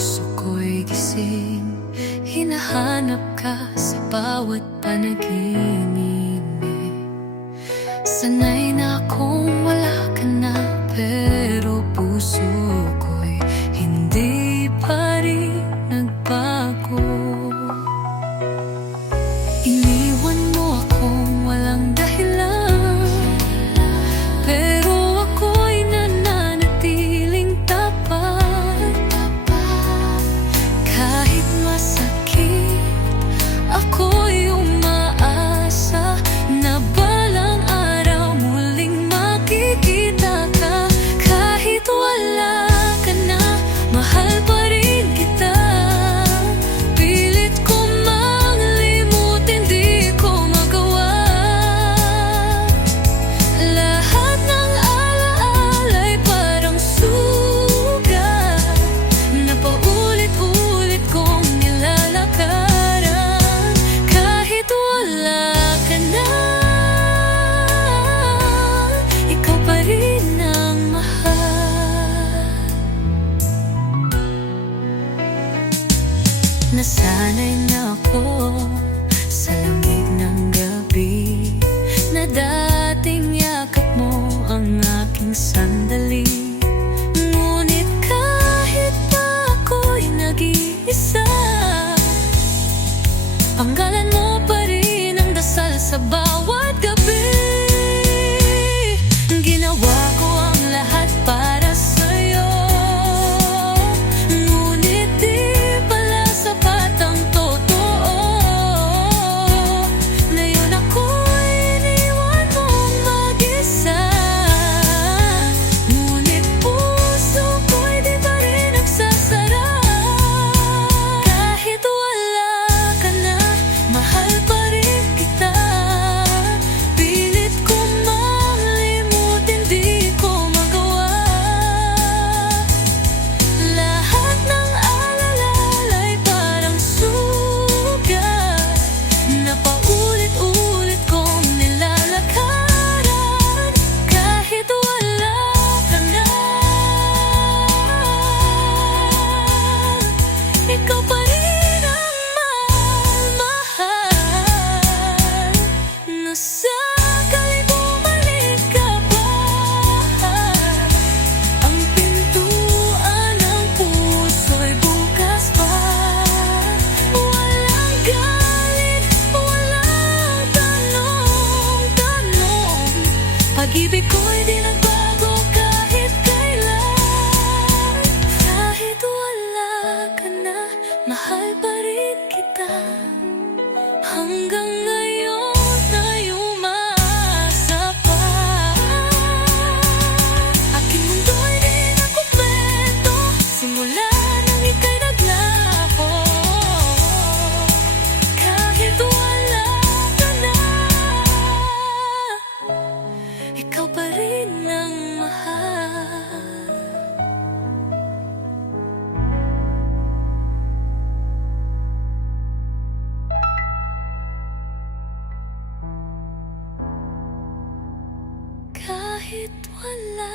puso ko'y gising. Hinahanap ka sa bawat panaginip. Sanay na akong wala ka na, pero puso ko'y hindi pa rin nagbago. Iniwan mo akong walang dahilan, pero ako'y nananatiling tapat. Kahit masakit, ako'y umaasa na balang araw muling makikita ka. Kahit wala ka na, mahal pa rin kita. Pilit ko mang limutin, di ko magawa. Lahat ng alaala'y parang sugat na paulit-ulit kong nilalakaran. Kahit wala ka na, ikaw pa rin ang mahal. Nasanay na ako sa lamig ng gabi, na dating yakap mo ang aking sandali. Ngunit kahit pa ako'y nag-iisa, panggalan mo pa rin ang dasal sa bawat gabi. Ginawa ko ang lahat para sa'yo, ngunit di pala sapat ang totoo. Ngayon ako'y iniwan mong mag-isa, ngunit puso ko'y di pa rin nagsasara. Kahit wala ka na, mahal pa rin kita. Pilit ko mang limutin, di ko magawa. Lahat ng alala'y parang sugat na paulit-ulit kong nilalakaran. Kahit wala ka na, ikaw pa rin ang mahal. Nasakali bumalik ka pa, ang pintuan ng puso'y bukas pa. Walang galit, walang tanong-tanong. Pag-ibig ko'y di nagbago kahit kailan. Kahit wala ka na, mahal pa rin kita. Hanggang ngayon ay umaasa pa. Aking mundo'y di nakumpleto simula nang ika'y naglaho. Kahit wala ka na, ikaw pa rin ang mahal. Kahit wala